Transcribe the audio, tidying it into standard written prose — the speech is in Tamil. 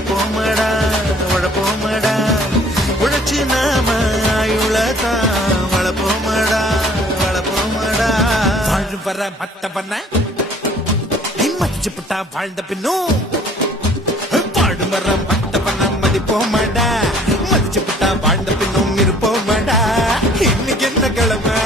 உழப்போமடா உழப்போமடா உழைச்சு நாம ஆயுளதான் வளப்போமடா வளப்போமடா. வாழும் வர மத்தவன மதிச்சு புட்டா வாழ்ந்த பின்னும் வாழும் வர மத்தவன மதிப்போமடா, மதிச்சு புட்டா வாழ்ந்த பின்னும் இருப்போமடா. இன்னைக்கு என்ன கிழமை